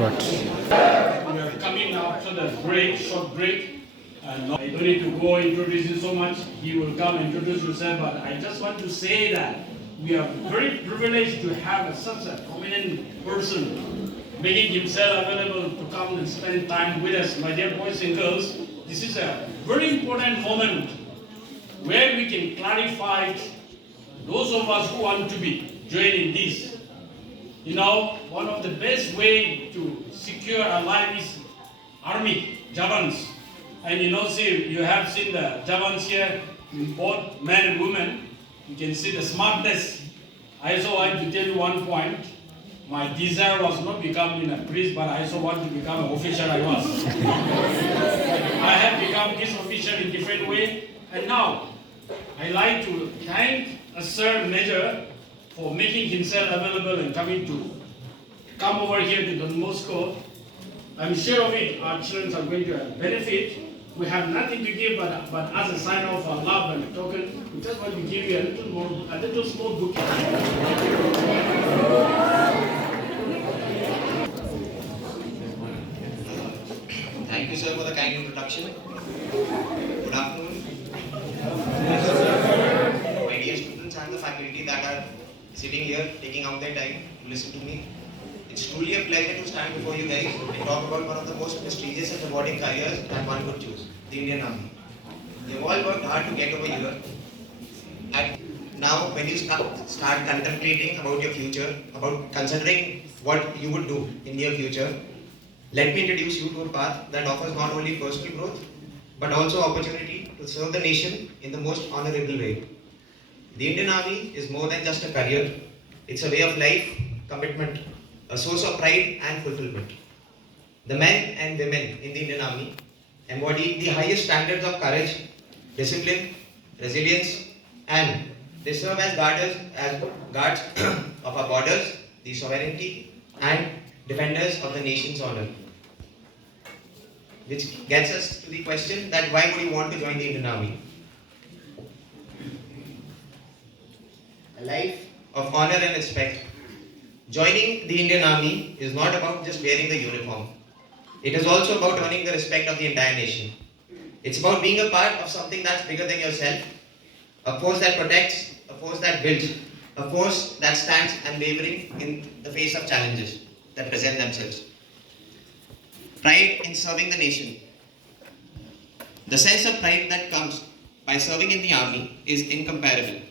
Good. We are coming after the break, short break. And I don't need to go introducing so much. He will come introduce himself. But I just want to say that we are very privileged to have such a prominent person making himself available to come and spend time with us. My dear boys and girls, this is a very important moment where we can clarify those of us who want to be joining this. You know, one of the best way to secure our life is army, Javans. And you know, see, you have seen the Javans here, both men and women. You can see the smartness. I also want to tell you one point. My desire was not becoming a priest, but I also want to become an officer. I was. I have become this officer in different way. And now, I like to thank Sir Major for making himself available and come over here to Don Bosco. I'm sure of it, our children are going to benefit. We have nothing to give, but as a sign of our love and token, we just want to give you a little small bouquet. Thank you, sir, for the kind introduction. Good afternoon. My dear students and the faculty that are sitting here, taking out their time to listen to me. It's truly a pleasure to stand before you guys and talk about one of the most prestigious and rewarding careers that one could choose, the Indian Army. You've all worked hard to get over here. And now, when you start contemplating about your future, about considering what you would do in your future, let me introduce you to a path that offers not only personal growth, but also opportunity to serve the nation in the most honorable way. The Indian Army is more than just a career. It's a way of life, commitment, a source of pride and fulfillment. The men and women in the Indian Army embody the highest standards of courage, discipline, resilience, and they serve as guards of our borders, the sovereignty, and defenders of the nation's honor. Which gets us to the question that why would you want to join the Indian Army? A life of honor and respect. Joining the Indian Army is not about just wearing the uniform. It is also about earning the respect of the entire nation. It's about being a part of something that's bigger than yourself, a force that protects, a force that builds, a force that stands unwavering in the face of challenges that present themselves. Pride in serving the nation. The sense of pride that comes by serving in the army is incomparable.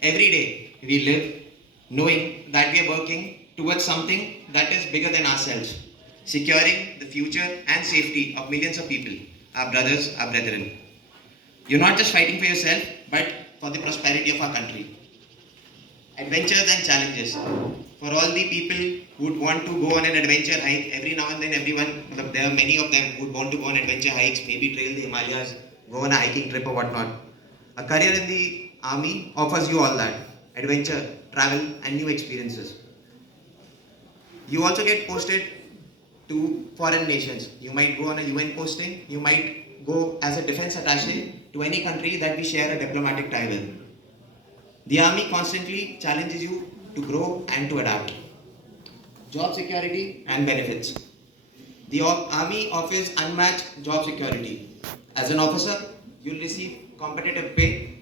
Every day we live knowing that we are working towards something that is bigger than ourselves, securing the future and safety of millions of people, our brothers, our brethren. You're not just fighting for yourself, but for the prosperity of our country. Adventures and challenges. For all the people who would want to go on an adventure hike, every now and then there are many of them who would want to go on adventure hikes, maybe trail the Himalayas, go on a hiking trip or whatnot. A career in the army offers you all that. Adventure, travel and new experiences. You also get posted to foreign nations. You might go on a UN posting, you might go as a defense attaché to any country that we share a diplomatic tie with. The army constantly challenges you to grow and to adapt. Job security and benefits. The army offers unmatched job security. As an officer, you'll receive competitive pay,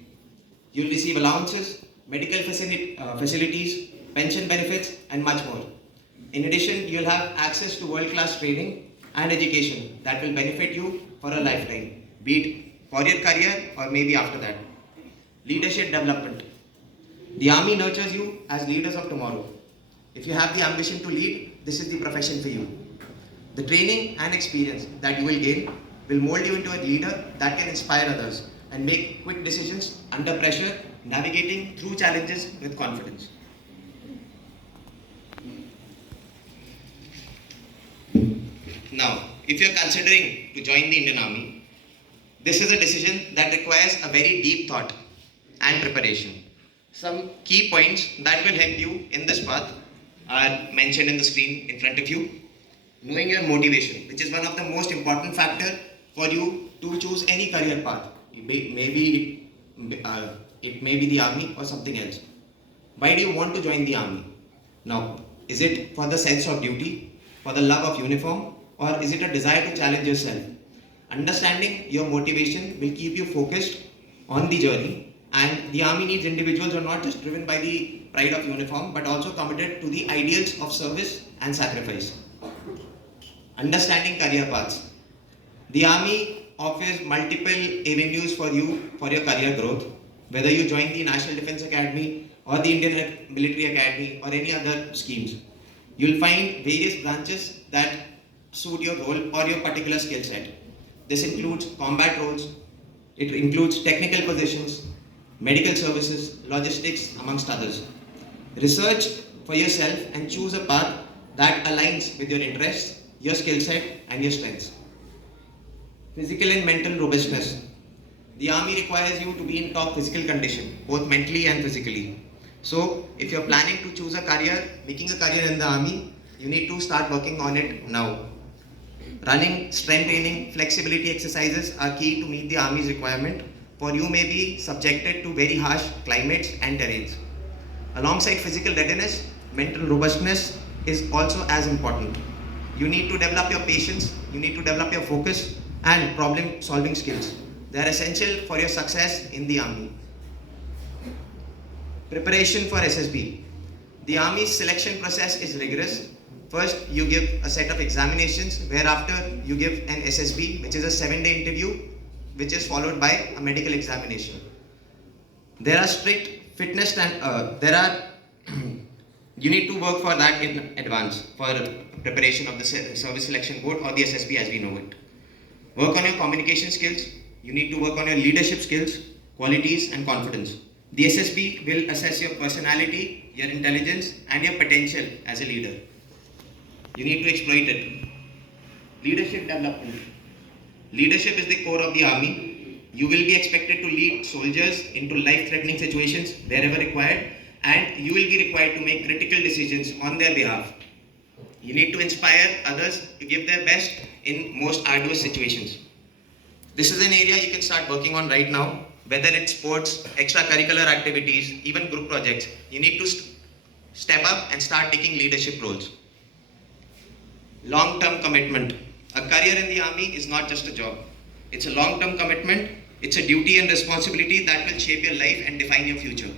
you'll receive allowances, medical facilities, pension benefits, and much more. In addition, you'll have access to world-class training and education that will benefit you for a lifetime, be it for your career or maybe after that. Leadership development. The army nurtures you as leaders of tomorrow. If you have the ambition to lead, this is the profession for you. The training and experience that you will gain will mold you into a leader that can inspire others and make quick decisions under pressure, navigating through challenges with confidence. Now, if you're considering to join the Indian Army, this is a decision that requires a very deep thought and preparation. Some key points that will help you in this path are mentioned in the screen in front of you. Knowing your motivation, which is one of the most important factors for you to choose any career path. Maybe it may be the army or something else. Why do you want to join the army? Now, is it for the sense of duty? for the love of uniform, or is it a desire to challenge yourself? Understanding your motivation will keep you focused on the journey, and the army needs individuals who are not just driven by the pride of uniform but also committed to the ideals of service and sacrifice. Understanding career paths. The army offers multiple avenues for you for your career growth, whether you join the National Defence Academy or the Indian Military Academy or any other schemes. You'll find various branches that suit your role or your particular skill set. This includes combat roles, it includes technical positions, medical services, logistics, amongst others. Research for yourself and choose a path that aligns with your interests, your skill set, and your strengths. Physical and mental robustness. The army requires you to be in top physical condition, both mentally and physically. So, if you're planning to choose a career, making a career in the army, you need to start working on it now. Running, strength training, flexibility exercises are key to meet the army's requirement, for you may be subjected to very harsh climates and terrains. Alongside physical readiness, mental robustness is also as important. You need to develop your patience, you need to develop your focus and problem solving skills. They are essential for your success in the army. Preparation for SSB. The army's selection process is rigorous. First, you give a set of examinations, whereafter you give an SSB, which is a 7-day interview, which is followed by a medical examination. There are strict fitness and you need to work for that in advance for preparation of the Service Selection Board or the SSB as we know it. Work on your communication skills. You need to work on your leadership skills, qualities and confidence. The SSB will assess your personality, your intelligence and your potential as a leader. You need to exploit it. Leadership development. Leadership is the core of the army. You will be expected to lead soldiers into life-threatening situations wherever required, and you will be required to make critical decisions on their behalf. You need to inspire others to give their best in most arduous situations. This is an area you can start working on right now, whether it's sports, extracurricular activities, even group projects. You need to step up and start taking leadership roles. Long-term commitment. A career in the army is not just a job. It's a long-term commitment. It's a duty and responsibility that will shape your life and define your future.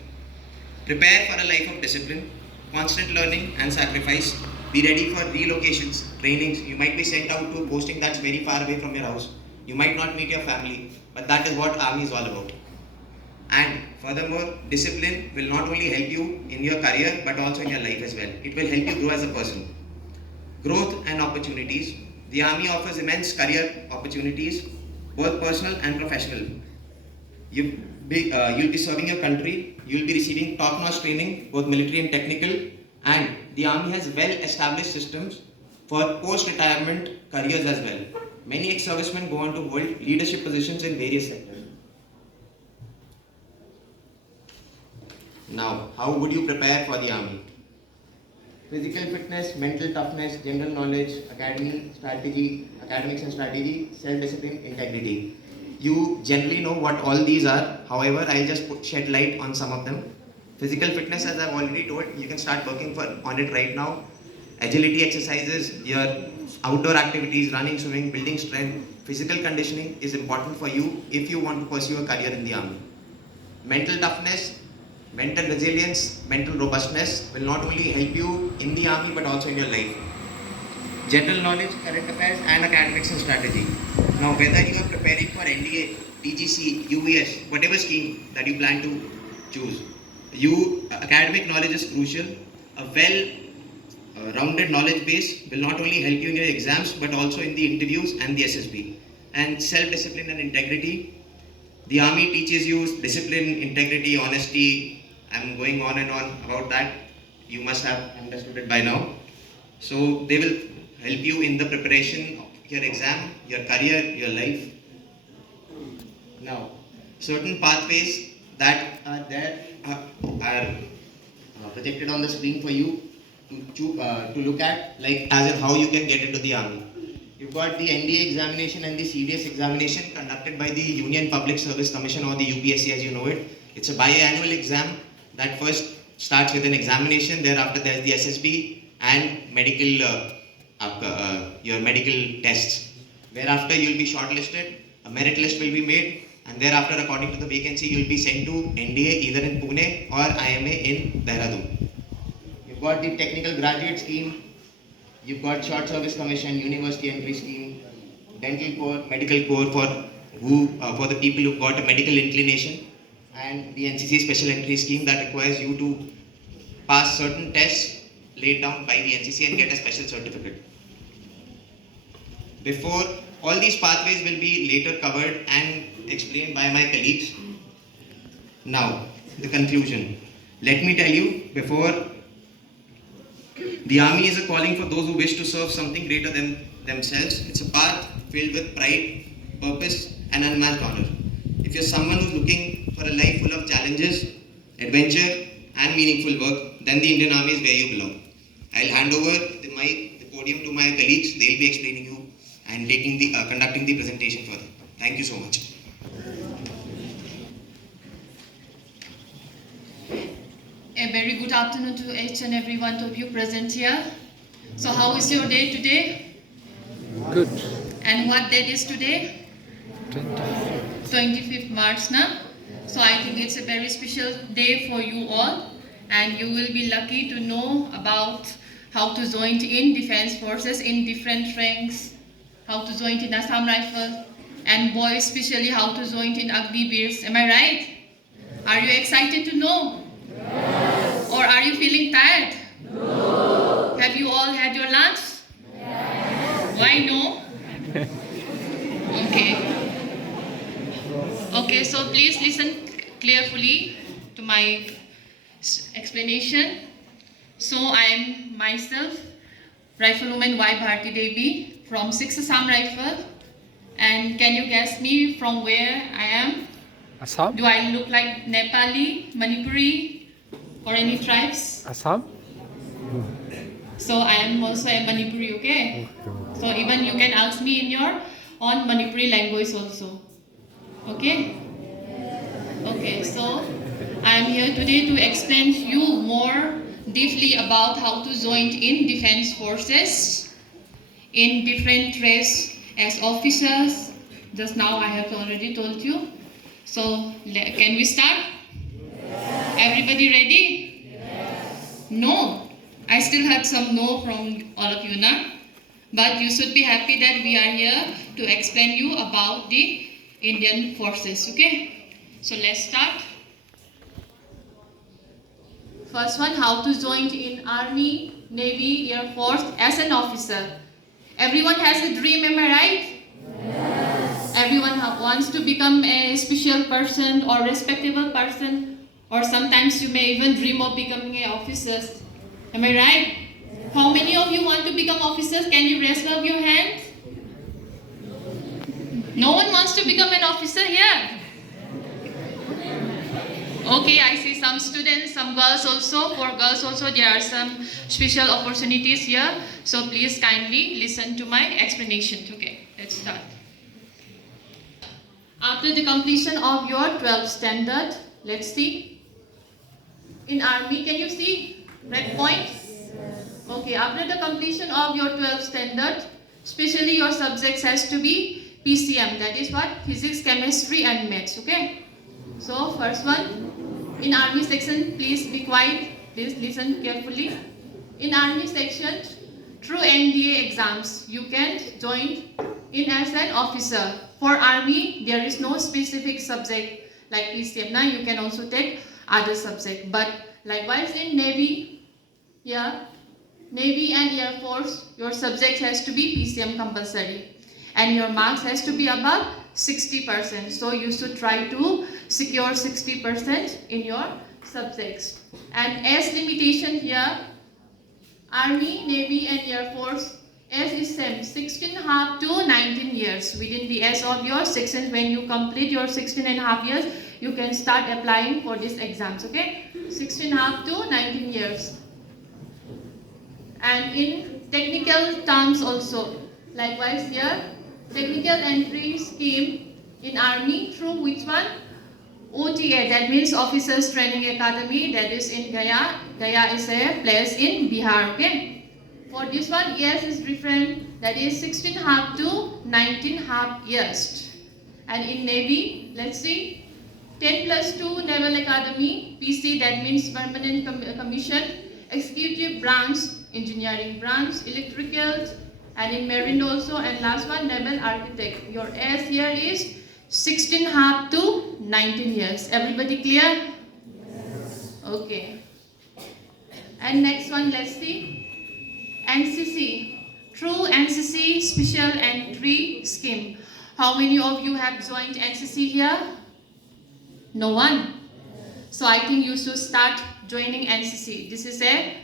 Prepare for a life of discipline, constant learning and sacrifice. Be ready for relocations, trainings. You might be sent out to a posting that's very far away from your house. You might not meet your family, but that is what army is all about. And furthermore, discipline will not only help you in your career, but also in your life as well. It will help you grow as a person. Growth and opportunities. The army offers immense career opportunities, both personal and professional. You'll be serving your country, you'll be receiving top-notch training, both military and technical, and the army has well-established systems for post-retirement careers as well. Many ex-servicemen go on to hold leadership positions in various sectors. Now, how would you prepare for the army? Physical fitness, mental toughness, general knowledge, academics and strategy, self-discipline, integrity. You generally know what all these are. However, I'll just shed light on some of them. Physical fitness, as I've already told, you can start working on it right now. Agility exercises, your outdoor activities, running, swimming, building strength, physical conditioning is important for you if you want to pursue a career in the army. Mental toughness, mental resilience, mental robustness will not only help you in the army but also in your life. General knowledge, current affairs and academics and strategy. Now whether you are preparing for NDA, TGC, UVS, whatever scheme that you plan to choose, academic knowledge is crucial. A well-rounded knowledge base will not only help you in your exams but also in the interviews and the SSB. And self-discipline and integrity. The army teaches you discipline, integrity, honesty. I'm going on and on about that. You must have understood it by now. So they will help you in the preparation of your exam, your career, your life. Now, certain pathways that are there are projected on the screen for you to look at, like as in how you can get into the army. You've got the NDA examination and the CDS examination conducted by the Union Public Service Commission or the UPSC as you know it. It's a biannual exam that first starts with an examination, thereafter there's the SSB and medical your medical tests. Whereafter you will be shortlisted, a merit list will be made, and thereafter, according to the vacancy, you will be sent to NDA either in Pune or IMA in Dehradun. You've got the technical graduate scheme, you've got short service commission, university entry scheme, dental corps, medical corps for the people who've got a medical inclination, and the NCC special entry scheme that requires you to pass certain tests laid down by the NCC and get a special certificate. Before, all these pathways will be later covered and explained by my colleagues. Now, the conclusion. Let me tell you, before, the army is a calling for those who wish to serve something greater than themselves. It's a path filled with pride, purpose, and unmatched honor. If you're someone who's looking for a life full of challenges, adventure, and meaningful work, then the Indian Army is where you belong. I'll hand over the podium to my colleagues. They'll be explaining you and conducting the presentation further. Thank you so much. A very good afternoon to each and every one of you present here. So how is your day today? Good. And what date is today? 25th March now. So I think it's a very special day for you all, and you will be lucky to know about how to join in defense forces in different ranks, how to join in Assam Rifle, and boys especially how to join in Agniveers. Am I right? Are you excited to know? Yes. Or are you feeling tired? No. Have you all had your lunch? Yes. Why no? Okay, so please listen carefully to my explanation. So I am myself, Riflewoman Y. Bharti Devi from 6th Assam Rifle. And can you guess me from where I am? Assam? Do I look like Nepali, Manipuri, or any tribes? Assam? So I am also a Manipuri, okay? So even you can ask me in your own Manipuri language also. Okay? Okay, so I am here today to explain to you more deeply about how to join in defense forces in different ranks as officers. Just now I have already told you. So can we start? Yes. Everybody ready? Yes. No. I still had some no from all of you now. But you should be happy that we are here to explain you about the Indian forces, okay? So let's start. First one, how to join in Army, Navy, Air Force as an officer. Everyone has a dream, am I right? Yes. Everyone wants to become a special person or respectable person, or sometimes you may even dream of becoming an officer. Am I right? Yes. How many of you want to become officers? Can you raise up your hand? No one wants to become an officer here. Okay, I see some students, some girls also. For girls also, there are some special opportunities here. So please kindly listen to my explanation. Okay, let's start. After the completion of your 12th standard, let's see. In Army, can you see red points? Okay, after the completion of your 12th standard, especially your subjects has to be PCM. That is what? Physics, chemistry and maths. Okay. So first one. In Army section, please be quiet, please listen carefully. In Army section, through NDA exams, you can join in as an officer. For Army, there is no specific subject like PCM. Now you can also take other subject. But likewise in Navy, Navy and Air Force, your subject has to be PCM compulsory. And your marks has to be above 60%. So you should try to secure 60% in your subjects. And age limitation here, Army, Navy and Air Force, age is same, 16.5 to 19 years. Within the age of your 16, when you complete your 16.5 years, you can start applying for these exams, okay? 16.5 to 19 years. And in technical terms also, likewise here, technical entry scheme in Army through which one? OTA, that means Officers Training Academy, that is in Gaya. Gaya is a place in Bihar, okay? For this one, years is different. That is 16.5 to 19.5 years. And in Navy, let's see, 10 plus 2 Naval Academy, PC, that means Permanent Commission, Executive Branch, Engineering Branch, Electrical, and in Marine also. And last one, Naval Architect. Your age here is 16.5 to 19 years. Everybody clear? Okay. And next one, let's see. NCC, True NCC Special Entry Scheme. How many of you have joined NCC here? No one. So I think you should start joining NCC. This is a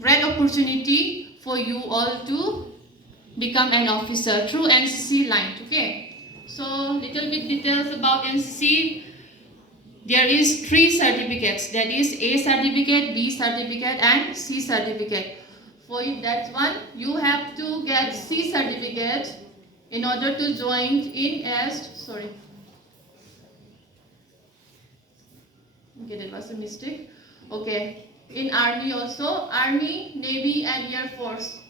great opportunity for you all to become an officer through NCC line. Okay. So little bit details about NCC. There is 3 certificates. That is A certificate, B certificate, and C certificate. For that one, you have to get C certificate in order to join in as, sorry. Okay, that was a mistake. Okay, in Army also, Army, Navy, and Air Force.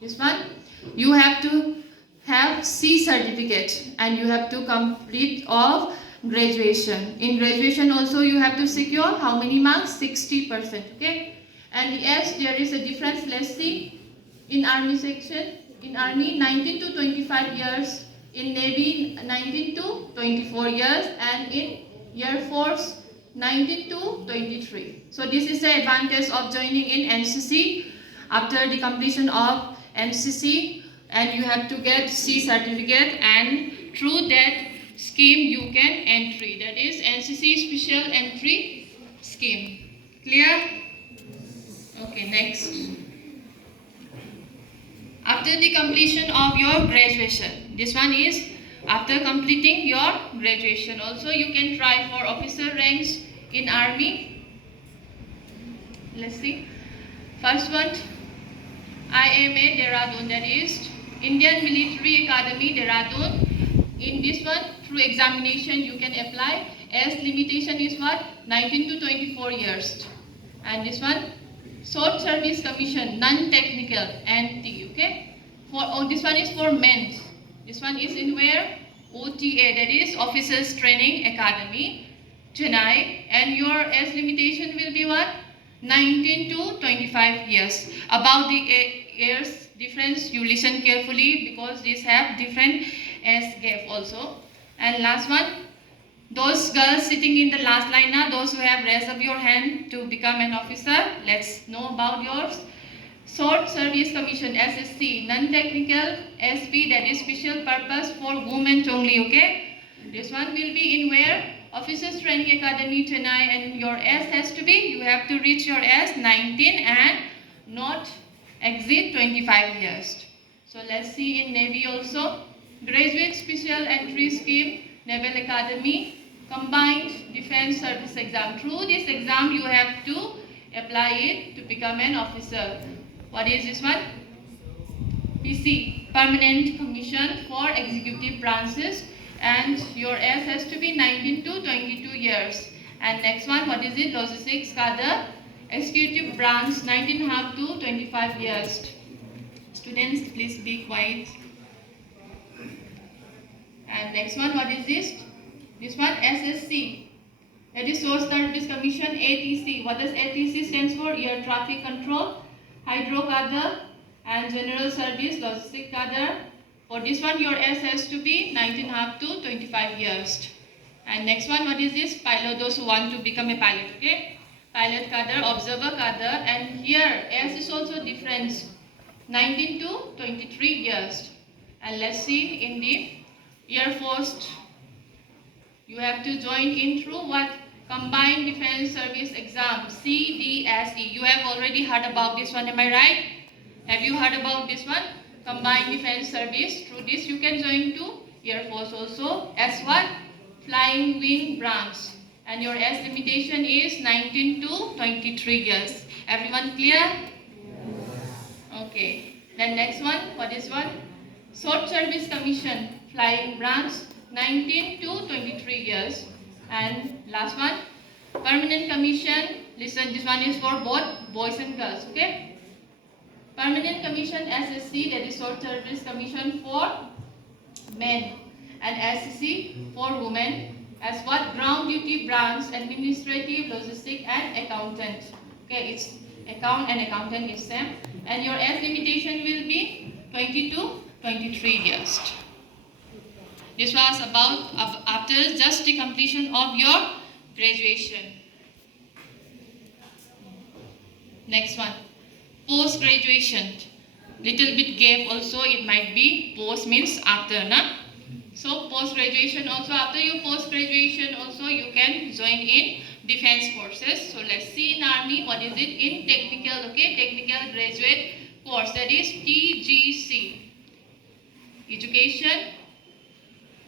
This one, you have to have C certificate and you have to complete of graduation. In graduation also, you have to secure how many marks? 60%. Okay. And yes, there is a difference. Let's see. In Army section, in Army 19 to 25 years, in Navy 19 to 24 years, and in Air Force 19 to 23. So this is the advantage of joining in NCC. After the completion of NCC, and you have to get C certificate, and through that scheme you can entry. That is NCC Special Entry Scheme. Clear? Okay, next. After the completion of your graduation, this one is after completing your graduation. Also, you can try for officer ranks in Army. Let's see. First one, IMA Dehradun, that is Indian Military Academy Dehradun. In this one, through examination, you can apply. As limitation is what? 19 to 24 years. And this one, Short Service Commission, non-technical, NT, okay? This one is for men. This one is in where? OTA, that is Officers Training Academy, Chennai. And your age limitation will be what? 19 to 25 years. About the years difference, you listen carefully because these have different age gap also. And last one, those girls sitting in the last line now, those who have raised up your hand to become an officer, let's know about yours. Short Service Commission, SSC, non-technical, SP, that is special purpose for women only, okay? This one will be in where? Officers Training Academy, Chennai, and your age has to be, you have to reach your age 19 and not exceed 25 years. So let's see in Navy also. Graduate Special Entry Scheme, Naval Academy, Combined Defense Service Exam. Through this exam, you have to apply it to become an officer. What is this one? PC, Permanent Commission for Executive Branches, and your age has to be 19 to 22 years. And next one, what is it? Logistics Cadre, Executive Branch, 19.5 to 25 years. Students, please be quiet. And next one, what is this? This one, SSC. That is Source Service Commission, ATC. What does ATC stands for? Air Traffic Control, Hydro Cadre, and General Service, Logistic Cadre. For this one, your age has to be 19.5 to 25 years. And next one, what is this? Pilot, those who want to become a pilot, okay? Pilot Cadre, Observer Cadre, and here, age is also different. 19 to 23 years. And let's see in the Air Force, you have to join in through what? Combined Defense Service Exam, CDSE. You have already heard about this one, am I right? Have you heard about this one? Combined Defense Service. Through this, you can join to Air Force also as what? Flying Wing Branch. And your age limitation is 19 to 23 years. Everyone clear? Okay. Then next one, what is one? Short Service Commission, Flying Branch, 19 to 23 years. And last one, Permanent Commission. Listen, this one is for both boys and girls, okay? Permanent Commission SSC, that is Short Service Commission for men, and SSC for women, as what? Ground duty branch, administrative, logistic, and accountant. Okay, it's account and accountant is same. And your age limitation will be 20 to 23 years. This was about after just the completion of your graduation. Next one, post-graduation. Little bit gap also, it might be post means after, na? So post-graduation also, after your post-graduation also you can join in defense forces. So let's see in army what is it in technical, okay, technical graduate course, that is TGC. Education,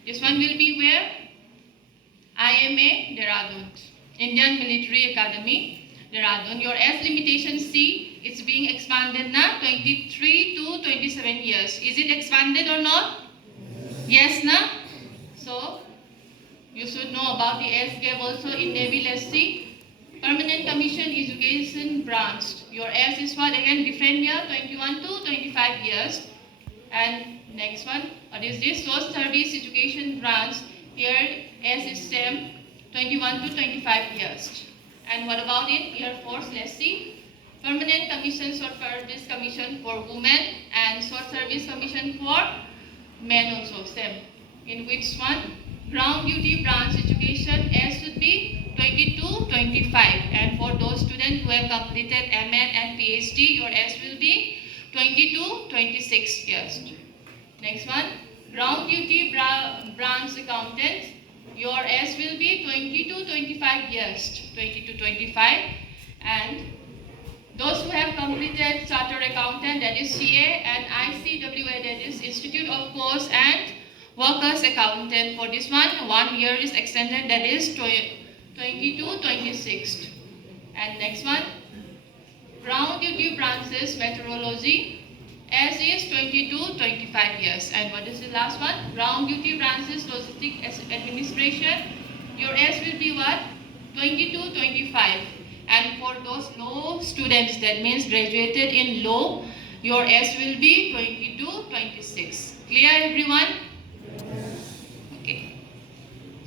this one will be where? IMA Dehradun, Indian Military Academy Dehradun. Your age limitation C, it's being expanded now, 23 to 27 years. Is it expanded or not? Yes, na? So, you should know about the age gap also in Navy. Let's see. Permanent Commission Education Branch. Your age is what again? Different year, 21 to 25 years. And next one, what is this? Short Service Education Branch. Here, age is same, 21 to 25 years. And what about in Air Force? Let's see. Permanent Commission, Short Service Commission for women, and Short Service Commission for men also same. In which one? Ground duty branch education age should be 20 to 25, and for those students who have completed MN and PhD, your age will be 20 to 26 years. Next one, ground duty branch accountant, your age will be 20 to 25 years, 20 to 25, and those who have completed chartered accountant, that is CA, and ICWA, that is Institute of Course and Workers Accountant, for this one, 1 year is extended, that is 20 to 26. And next one, ground duty branches meteorology, as is 20 to 25 years. And what is the last one? Ground duty branches logistic administration, your age will be what? 20 to 25. And for those low students, that means graduated in low, your age will be 20 to 26. Clear everyone? Okay.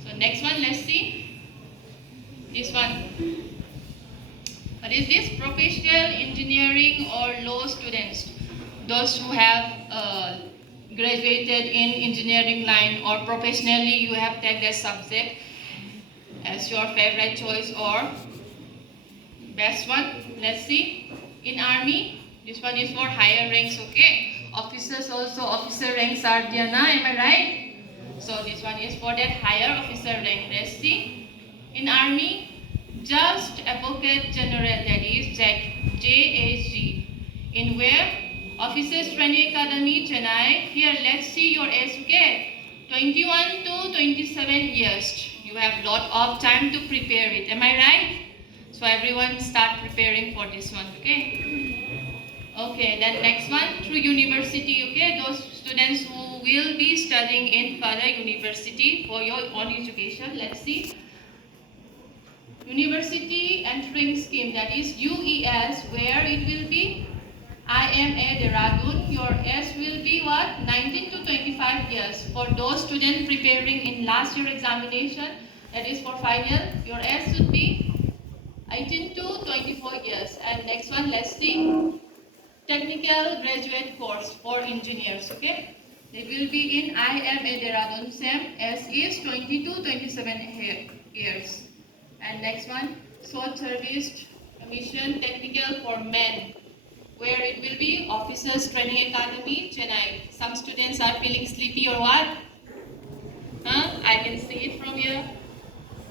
So next one, let's see. This one. What is this? Professional engineering or law students. Those who have graduated in engineering line or professionally you have taken that subject as your favorite choice or best one. Let's see. In army, this one is for higher ranks, okay? Officers also, officer ranks are there now, am I right? So this one is for that higher officer rank. Let's see. In army, just advocate general, that is JAG. In where? Officers Training Academy, Chennai. Here, let's see your age, okay? 21 to 27 years. You have lot of time to prepare it, am I right? So everyone start preparing for this one, okay? Okay, then next one, through university, okay? Those students who will be studying in further university for your own education, let's see. University entering scheme, that is UES, where it will be IMA Dehradun, your age will be what? 19 to 25 years. For those students preparing in last year examination, that is for final, your age should be 18 to 24 years. And next one, let's see. Technical graduate course for engineers, okay? It will be in IMA Dehradun, same as is 20 to 27 years. And next one, Short Service Commission Technical for Men, where it will be Officers Training Academy, Chennai. Some students are feeling sleepy or what? I can see it from here.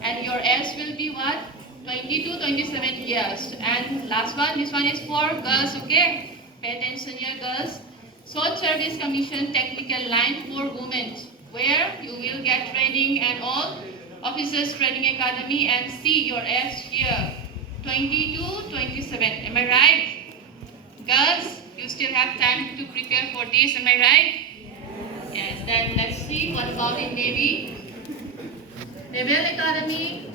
And your age will be what? 20 to 27 years. And last one, this one is for girls, okay? Pay attention here, girls. Short Service Commission Technical Line for Women, where you will get training and all. Officers Training Academy, and see your age here, 20 to 27. Am I right? Girls, you still have time to prepare for this, am I right? Yes, then let's see what about in Navy. Naval Academy,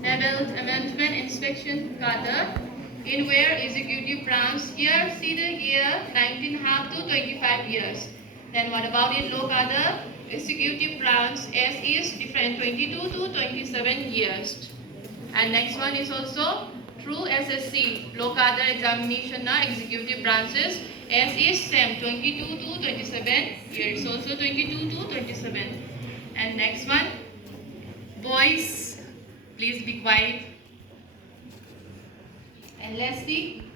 Naval Amendment Inspection Cadre. In where executive branch, here see the year 19.5 to 25 years. Then what about in low cadre? Executive branch S is different 22 to 27 years. And next one is also through SSC, low cadre examination na executive branches. S is same 22 to 27 years, also 22 to 27. And next one, boys, please be quiet. And let's see,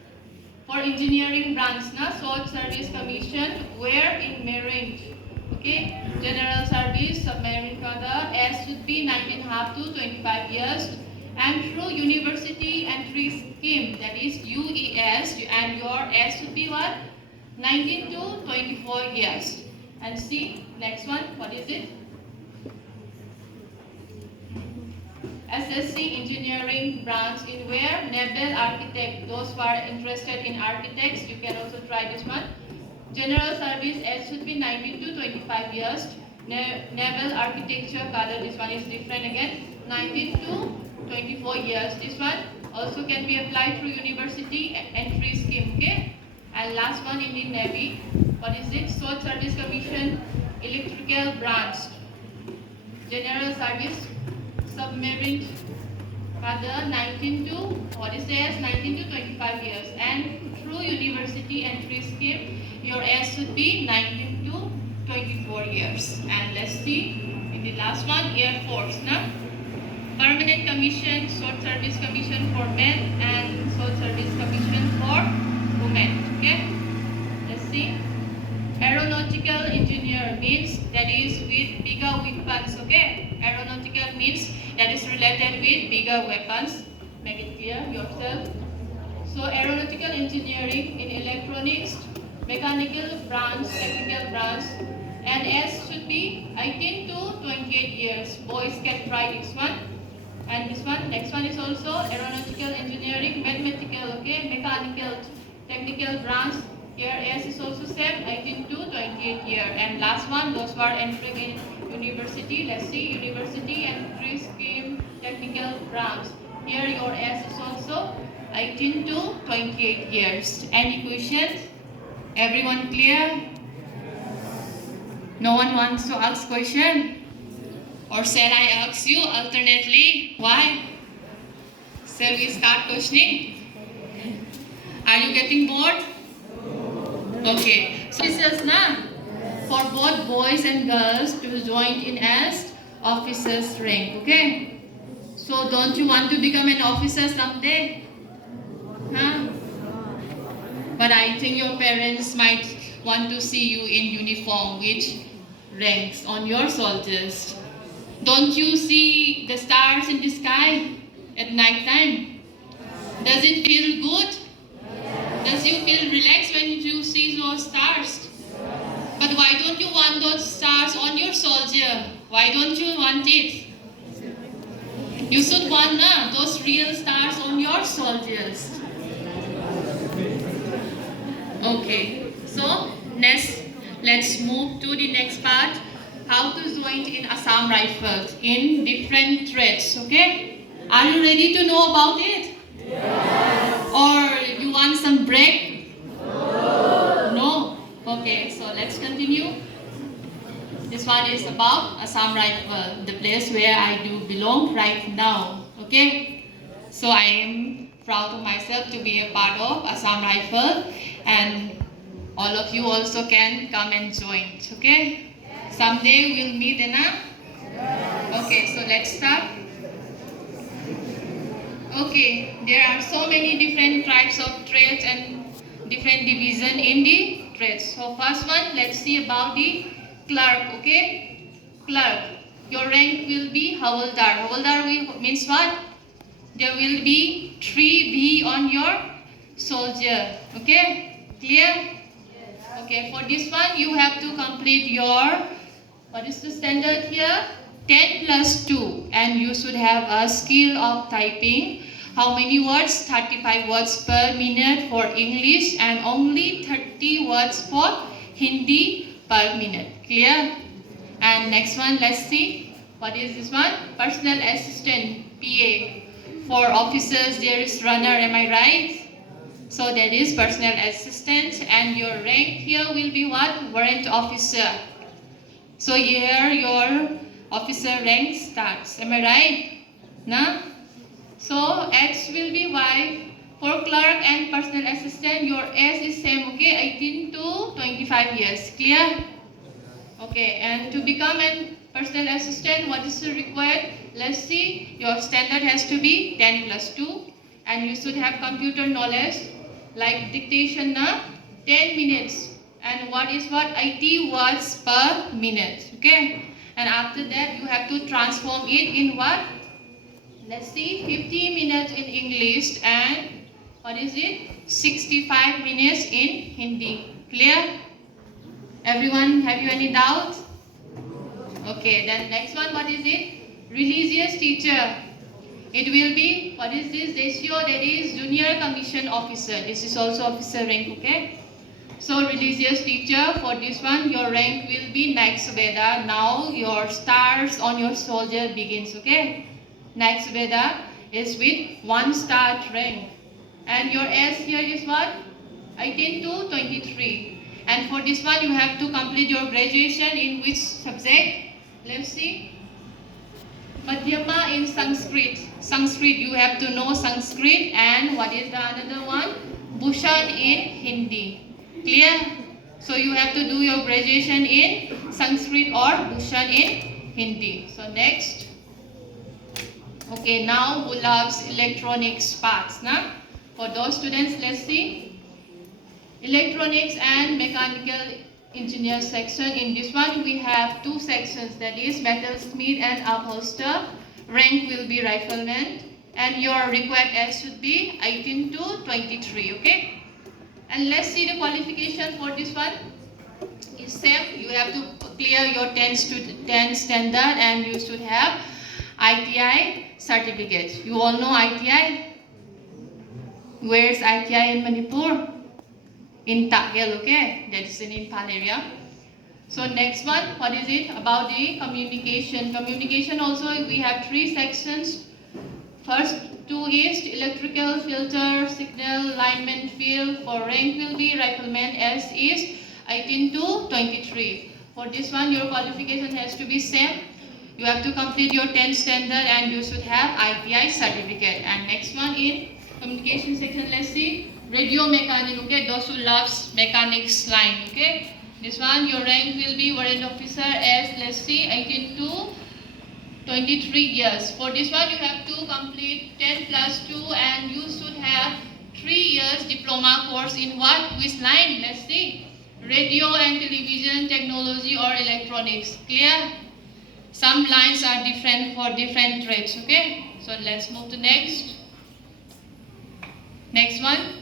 for engineering branch na short service commission where in marine, okay, general service submarine cadre S should be 19.5 to 25 years, and through university entry scheme, that is UES, and your S should be what, 19 to 24 years. And see next one, what is it? SSC engineering branch in where naval architect, those who are interested in architects, you can also try this one. General service S should be 19 to 25 years. Naval architecture cadre, this one is different again, 19 to 24 years. This one also can be applied through university entry scheme, okay? And last one in the Navy, what is it? Short service commission, electrical branch. General service submarine cadre 19 to, what is this? 19 to 25 years. And through university entry scheme, your S should be 19 to 24 years. And let's see, in the last one, Air Force, na? Permanent commission, short service commission for men and short service commission for women, okay? Let's see. Aeronautical engineer means that is with bigger weapons, okay? Aeronautical means that is related with bigger weapons. Make it clear yourself. So aeronautical engineering in electronics, mechanical branch, technical branch, and S should be 18 to 28 years. Boys can try this one. And this one, next one is also aeronautical engineering, mathematical, okay, mechanical, technical branch. Here S is also same, 18 to 28 year. And last one, those who are entering in university, let's see, university entry scheme, technical branch. Here your S is also 18 to 28 years. Any questions? Everyone clear? No one wants to ask question? Or shall I ask you alternately? Why? Shall we start questioning? Are you getting bored? Okay. So this is na for both boys and girls to join in as officers rank. Okay. So don't you want to become an officer someday? Huh? But I think your parents might want to see you in uniform, which ranks on your soldiers. Don't you see the stars in the sky at night time? Does it feel good? Does you feel relaxed when you see those stars? But why don't you want those stars on your soldier? Why don't you want it? You should want those real stars on your soldiers. Okay, so next, let's move to the next part. How to join in Assam Rifles in different trades, okay? Are you ready to know about it? Yes. Or you want some break? No? Okay, so let's continue. This one is about Assam Rifle, the place where I do belong right now, okay? So I am proud of myself to be a part of Assam Rifle, and all of you also can come and join, okay? Someday we'll meet, Anna? Okay, so let's start. Okay, there are so many different types of trades and different division in the trades. So first one, let's see about the clerk, okay? Clerk, your rank will be Havaldar. Havaldar means what? There will be 3V on your soldier, okay? Clear? Okay, for this one, you have to complete your, what is the standard here? 10 plus 2, and you should have a skill of typing. How many words? 35 words per minute for English and only 30 words for Hindi per minute. Clear? And next one, let's see. What is this one? Personal assistant, PA. For officers, there is runner, am I right? So that is personal assistant, and your rank here will be what? Warrant officer. So here your officer rank starts. Am I right? Na? So X will be Y. For clerk and personal assistant, your age is same, okay? 18 to 25 years. Clear? Okay, and to become a personal assistant, what is required? Let's see, your standard has to be 10 plus 2, and you should have computer knowledge, like dictation na 10 minutes, and what is what? 80 words per minute, okay? And after that, you have to transform it in what? Let's see, 50 minutes in English, and what is it? 65 minutes in Hindi. Clear? Everyone, have you any doubts? Okay, then next one, what is it? Religious teacher. It will be, what is this ratio? That is junior commission officer. This is also officer rank, okay? So religious teacher, for this one, your rank will be Naik Subedar. Now your stars on your soldier begins, okay? Naik Subedar is with 1-star rank. And your S here is what? 18 to 23. And for this one, you have to complete your graduation in which subject? Let's see. Madhyama in Sanskrit. Sanskrit, you have to know Sanskrit. And what is the another one? Bhushan in Hindi. Clear? So you have to do your graduation in Sanskrit or Bhushan in Hindi. So next. Okay, now who loves electronics parts? Na? For those students, let's see. Electronics and mechanical engineer section. In this one, we have 2 sections, that is metalsmith and upholster. Rank will be rifleman, and your required age should be 18 to 23, okay? And let's see the qualification for this one. It's same. You have to clear your 10 standard, and you should have ITI certificate. You all know ITI? Where is ITI in Manipur? In Takel, okay? That is in Imphal area. So next one, what is it? About the communication. Communication also, we have 3 sections. First 2 is electrical, filter, signal, lineman, field. For rank will be rifleman, S is 18 to 23. For this one, your qualification has to be same. You have to complete your 10 standard, and you should have ITI certificate. And next one in communication section, let's see. Radio mechanic, okay? Those who loves mechanics line, okay? This one, your rank will be warrant officer as, let's see, 18 to 23 years. For this one, you have to complete 10 plus 2, and you should have 3 years diploma course in what? Which line? Let's see. Radio and television technology or electronics. Clear? Some lines are different for different trades, okay? So let's move to next. Next one,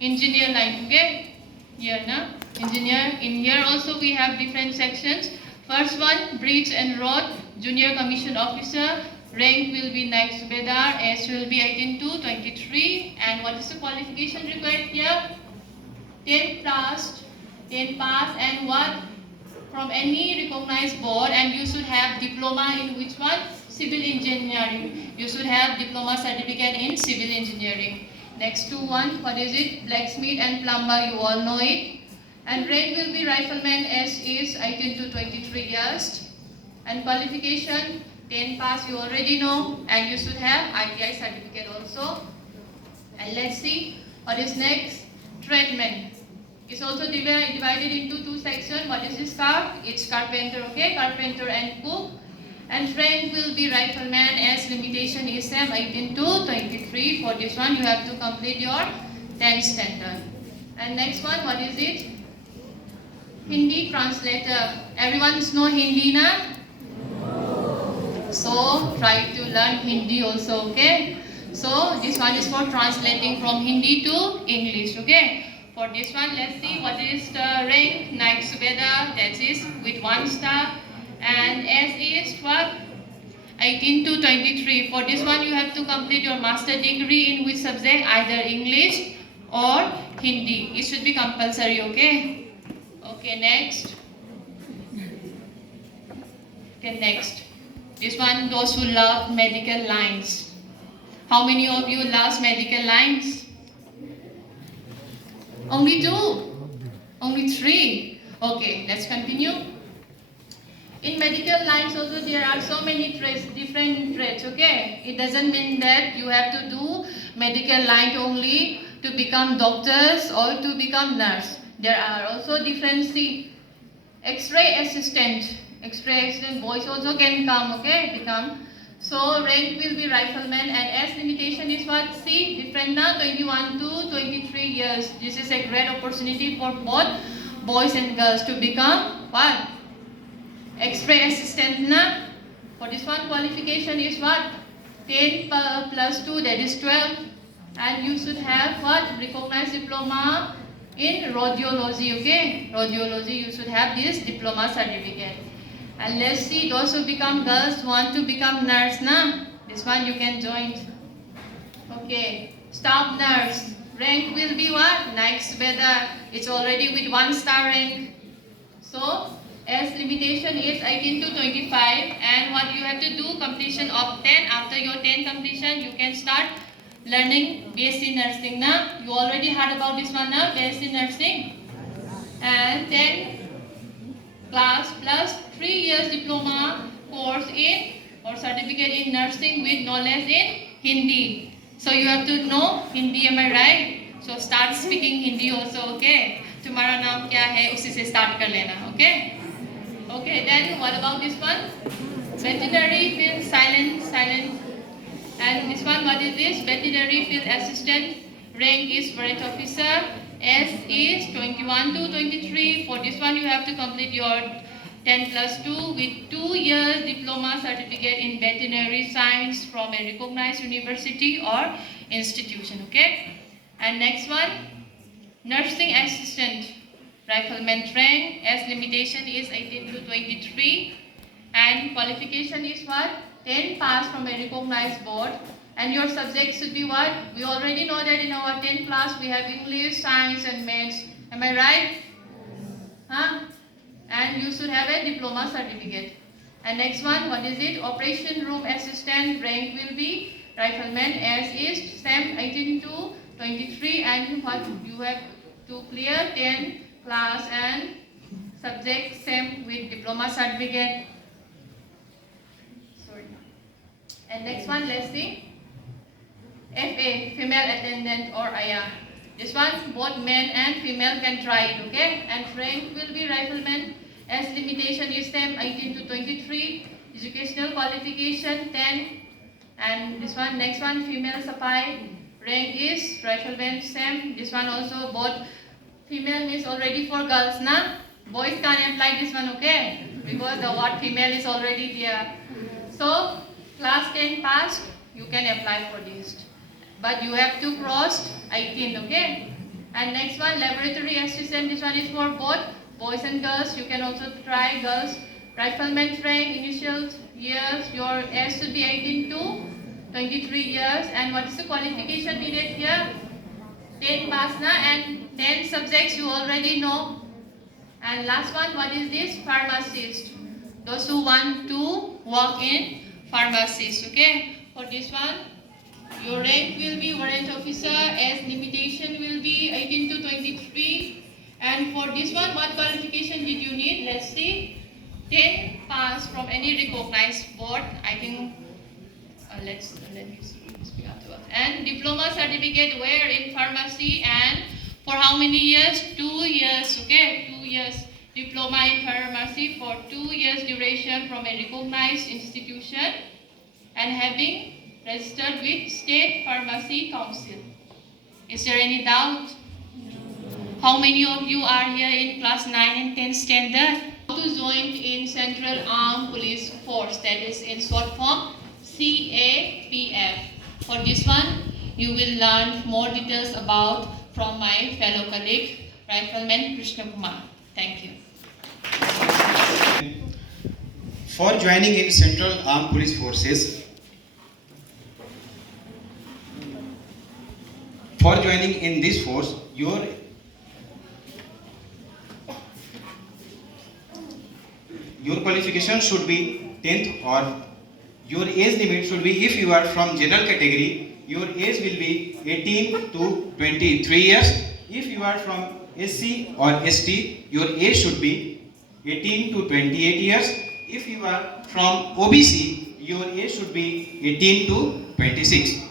engineer line, okay? Here, na? Engineer. In here also we have different sections. First one, bridge and road, junior commission officer. Rank will be Naik Subedar, age will be 18 to 23. And what is the qualification required here? 10 pass, and what? From any recognized board, and you should have diploma in which one? Civil engineering. You should have diploma certificate in civil engineering. Next to one, what is it? Blacksmith and plumber, you all know it. And rank will be rifleman, S is 18 to 23 years. And qualification, 10 pass, you already know. And you should have ITI certificate also. And let's see, what is next? Tradesman. It's also divided into 2 sections. What is this craft? It's carpenter, okay? Carpenter and cook. And rank will be rifleman, as limitation is same, 18 to 23. For this one, you have to complete your 10 standard. And next one, what is it? Hindi translator. Everyone know Hindi, na? So try to learn Hindi also, okay? So this one is for translating from Hindi to English, okay? For this one, let's see what is the rank. Naik Subedar, that is with 1 star. And S is what? 18 to 23. For this one, you have to complete your master degree in which subject? Either English or Hindi. It should be compulsory, okay? Okay, next. Okay, next. This one, those who love medical lines. How many of you love medical lines? Only 2? Only 3? Okay, let's continue. In medical lines also there are so many trades, different trades, okay? It doesn't mean that you have to do medical line only to become doctors or to become nurse. There are also different, see, X-ray assistant. X-ray assistant boys also can come, okay, become. So rank will be rifleman and age limitation is what? See, different now, 21 to 23 years. This is a great opportunity for both boys and girls to become what? X-ray assistant na. For this one qualification is what? 10 plus 2, that is 12. And you should have what? Recognized diploma in radiology, okay? Radiology, you should have this diploma certificate. And let's see, those who become girls want to become nurse na. This one you can join. Okay, staff nurse. Rank will be what? Nice weather. It's already with 1-star rank. So, age limitation is 18 to 25, and what you have to do, completion of 10. After your 10 completion, you can start learning BSc nursing now. You already heard about this one now, BSc nursing. And 10 class plus 3 years diploma course in or certificate in nursing with knowledge in Hindi. So you have to know Hindi, am I right? So start speaking Hindi also, okay? तुम्हारा नाम क्या है, उसी से start कर लेना, okay? Okay, then what about this one? Veterinary field silent. And this one, what is this? Veterinary field assistant. Rank is warrant officer. S is 21 to 23. For this one, you have to complete your 10 plus 2 with 2 years diploma certificate in veterinary science from a recognized university or institution, okay? And next one, nursing assistant. Rifleman rank, as limitation is 18 to 23, and qualification is what? 10 pass from a recognized board, and your subject should be what? We already know that in our 10th class we have English, science and maths, am I right? Huh? And you should have a diploma certificate. And next one, what is it? Operation room assistant, rank will be rifleman, as is same 18 to 23, and what you have to clear 10 class and subject same with diploma certificate. Sorry. And next one, let's see. FA, female attendant or AYA. This one, both men and female can try it, okay? And rank will be rifleman. As limitation is same 18 to 23. Educational qualification 10. And this one, next one, female supply. Rank is rifleman same. This one also both. Female means already for girls, na? Boys can't apply this one, okay? Because the word female is already there. So, class 10 passed, you can apply for this. But you have to cross 18, okay? And next one, laboratory assistant. This one is for both boys and girls. You can also try girls. Rifleman rank, initial years, your age should be 18 to 23 years. And what is the qualification needed here? 10 pass, na? And 10 subjects you already know. And last one, what is this? Pharmacist. Those who want to work in pharmacist, okay? For this one, your rank will be warrant officer, as limitation will be 18 to 23. And for this one, what qualification did you need? Let's see. 10 pass from any recognized board. I think, let me see. And diploma certificate where in pharmacy, and for how many years? 2 years, okay? 2 years. Diploma in pharmacy for 2 years duration from a recognized institution and having registered with State Pharmacy Council. Is there any doubt? How many of you are here in class 9 and 10 standard? How to join in Central Armed Police Force, that is in short form CAPF. For this one, you will learn more details about from my fellow colleague, Rifleman Krishna Kumar. Thank you. For joining in Central Armed Police Forces, for joining in this force, your qualification should be 10th, or your age limit should be, if you are from general category, your age will be 18 to 23 years. If you you are from SC or ST, your age should be 18 to 28 years. If you are from OBC, your age should be 18 to 26.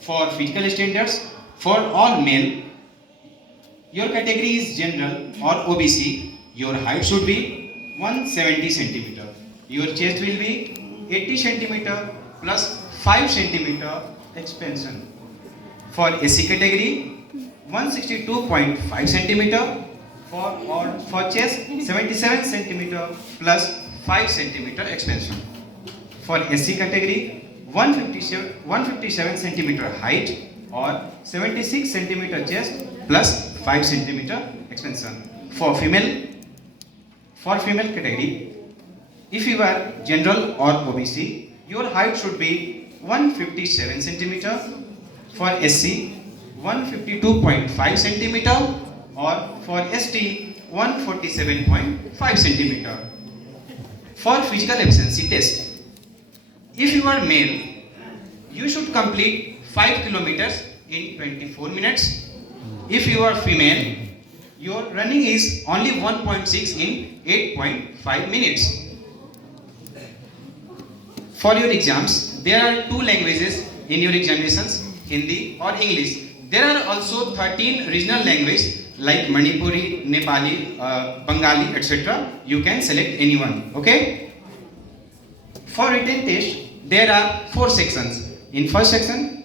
For physical standards, for all male, your category is general or OBC, your height should be 170 centimeter. Your chest will be 80 centimeter plus 5 centimeter expansion. For SC category, 162.5 centimeter. For chest, 77 centimeter plus 5 centimeter expansion. For SC category, 157 centimeter height or 76 centimeter chest plus 5 centimeter expansion. For female category, if you are general or OBC, your height should be 157 centimeter. For SC, 152.5 centimeter, or for ST, 147.5 centimeter. For physical efficiency test, if you are male, you should complete 5 kilometers in 24 minutes. If you are female, your running is only 1.6 in 8.5 minutes. For your exams, there are 2 languages in your examinations, Hindi or English. There are also 13 regional languages like Manipuri, Nepali, Bengali, etc. You can select any one. Okay? For written test, there are 4 sections. In first section,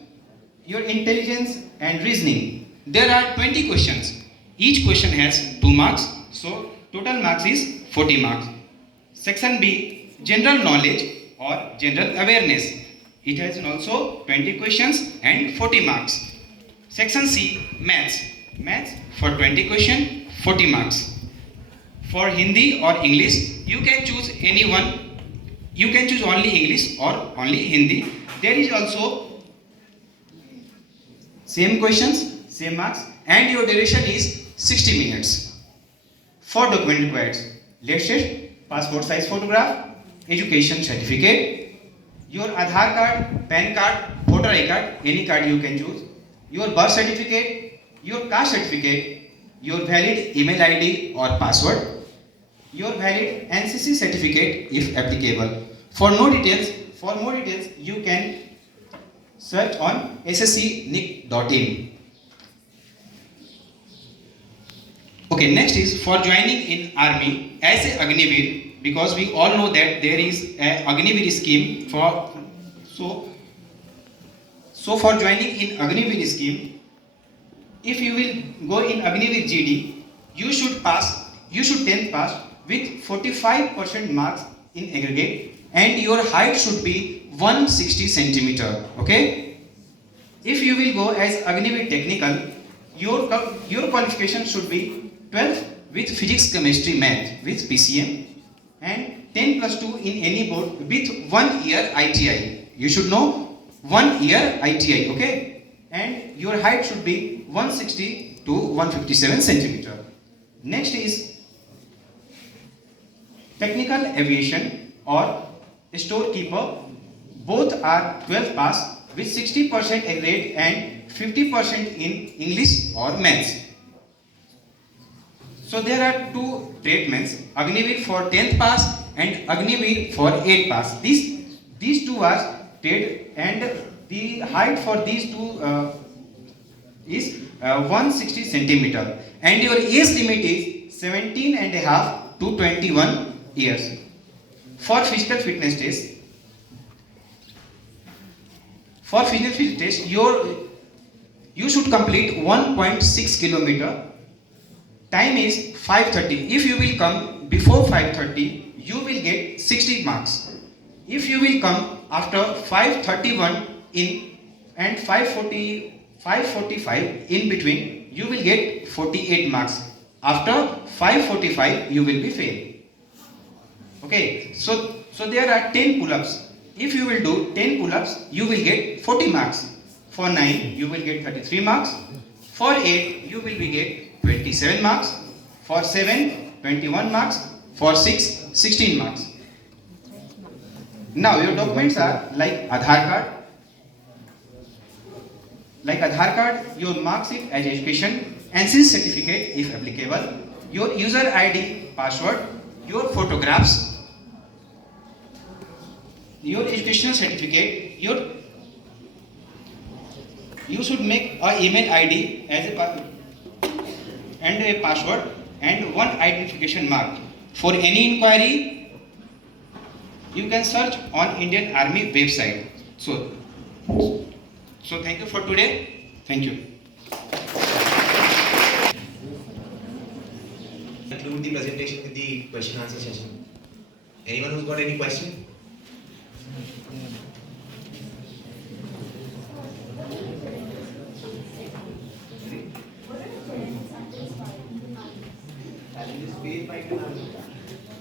your intelligence and reasoning. There are 20 questions. Each question has 2 marks. So total marks is 40 marks. Section B, general knowledge or general awareness. It has also 20 questions and 40 marks. Section C, maths. Maths for 20 questions, 40 marks. For Hindi or English, you can choose any one. You can choose only English or only Hindi. There is also same questions, same marks, and your duration is 60 minutes. For document required, let's say passport size photograph, education certificate, your Aadhaar card, PAN card, voter ID card, any card you can choose, your birth certificate, your caste certificate, your valid email ID or password, your valid NCC certificate if applicable. For more details, you can search on sscnic.in. Okay, next is for joining in army as a Agniveer, because we all know that there is a Agniveer scheme for so for joining in Agniveer scheme, if you will go in Agniveer GD, you should 10th pass with 45% marks in aggregate, and your height should be 160 centimeter. Okay. If you will go as Agniveer technical, your qualification should be 12 with physics, chemistry, math with PCM, and 10 plus 2 in any board with 1 year ITI. You should know 1 year ITI. Okay. And your height should be 160 to 157 centimeter. Next is technical aviation or storekeeper. Both are 12 pass with 60% grade and 50% in English or maths. So there are 2 treatments, Agniveer for 10th pass and Agniveer for 8th pass. These 2 are trade, and the height for these 2 is 160 centimeter, and your age limit is 17 and a half to 21 years. For physical fitness test, you should complete 1.6 kilometer. Time is 5:30. If you will come before 5:30, you will get 60 marks. If you will come after 5:31 in and 5:45 in between, you will get 48 marks. After 5:45, you will be fail. Okay, so there are 10 pull-ups. If you will do 10 pull-ups, you will get 40 marks. For 9, you will get 33 marks. For 8, you will be get 27 marks. For 7, 21 marks. For 6, 16 marks. Now your documents are like Aadhaar card. Your marksheet as education NCC certificate if applicable, your user ID, password, your photographs, your educational certificate, you should make a email ID as and a password and one identification mark. For any inquiry, you can search on Indian Army website. So thank you for today. Thank you. Conclude the presentation with the question answer session. Anyone who's got any question?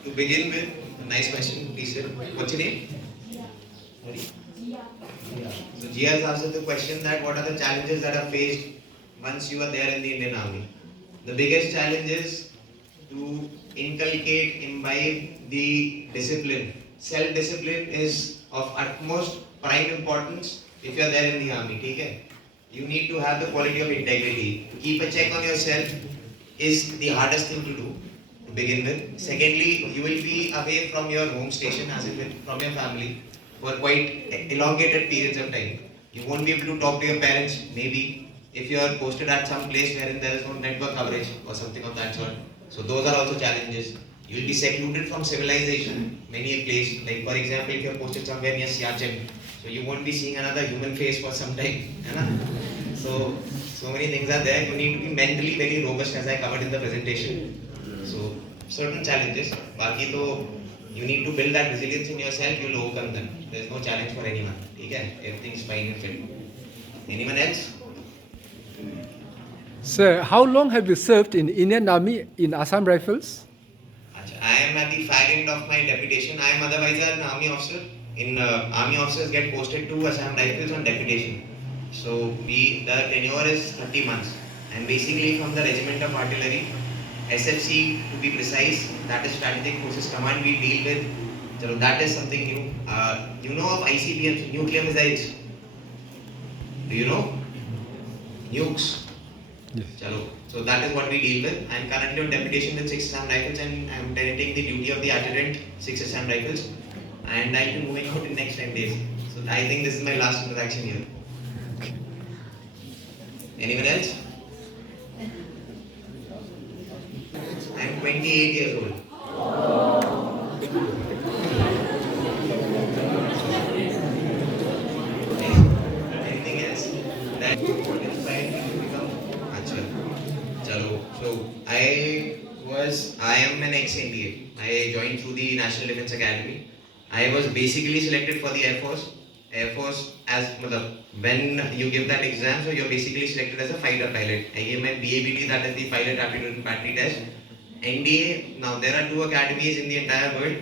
To begin with, a nice question, please sir. What's your name? So Jia has asked the question that what are the challenges that are faced once you are there in the Indian Army? The biggest challenge is to inculcate, imbibe the discipline. Self-discipline is of utmost prime importance if you are there in the army. Okay? You need to have the quality of integrity. To keep a check on yourself is the hardest thing to do to begin with. Secondly, you will be away from your home station, as in from your family, for quite elongated periods of time. You won't be able to talk to your parents, maybe, if you are posted at some place wherein there is no network coverage or something of that sort. So those are also challenges. You will be secluded from civilization, many a place. Like for example, if you are posted somewhere near Siachen, so you won't be seeing another human face for some time. So many things are there. You need to be mentally very robust, as I covered in the presentation. So certain challenges. Baki to you need to build that resilience in yourself. You'll overcome them. There's no challenge for anyone. Okay? Everything's fine and fit. Anyone else? Sir, how long have you served in Indian Army in Assam Rifles? I am at the far end of my deputation. I am otherwise an army officer. In army officers get posted to Assam Rifles on deputation. So the tenure is 30 months. And basically from the Regiment of Artillery, SFC to be precise, that is Strategic Forces Command, we deal with. So that is something new. You know of ICBMs, nuclear missiles? Do you know? Nukes. Yes. Chalo. So that is what we deal with. I am currently on deputation with 6 Assam Rifles and I am tenanting the duty of the adjutant 6 Assam Rifles, and I will be moving out in next 10 days. So I think this is my last interaction here. Anyone else? I am 28 years old. Anything else? That what inspired me to become Achal. Chalo. So I am an ex-NDA. I joined through the National Defence Academy. I was basically selected for the Air Force. Air Force, as when you give that exam, so you're basically selected as a fighter pilot. I gave my BABT, that is the Pilot Aptitude and Battery Test. NDA, now there are 2 academies in the entire world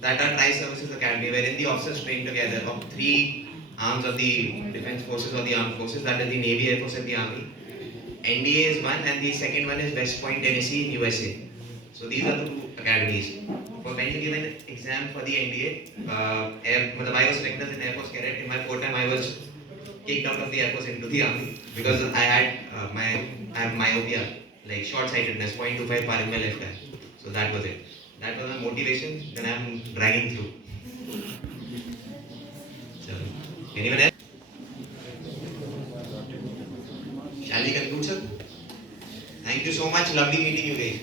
that are Tri-Services Academy, wherein the officers train together of 3 arms of the Defence Forces or the Armed Forces, that is the Navy, Air Force and the Army. NDA is one and the second one is West Point, Tennessee in USA. So these are the 2 academies. For when you give an exam for the NDA, I was selected as an Air Force cadet. In my 4th time, I was kicked out of the Air Force into the Army because I have myopia, like short-sightedness, 0.25 far in my left eye. So that was it. That was my motivation. Then I am dragging through. So, anyone else? Shall we conclude, sir? Thank you so much. Lovely meeting you guys.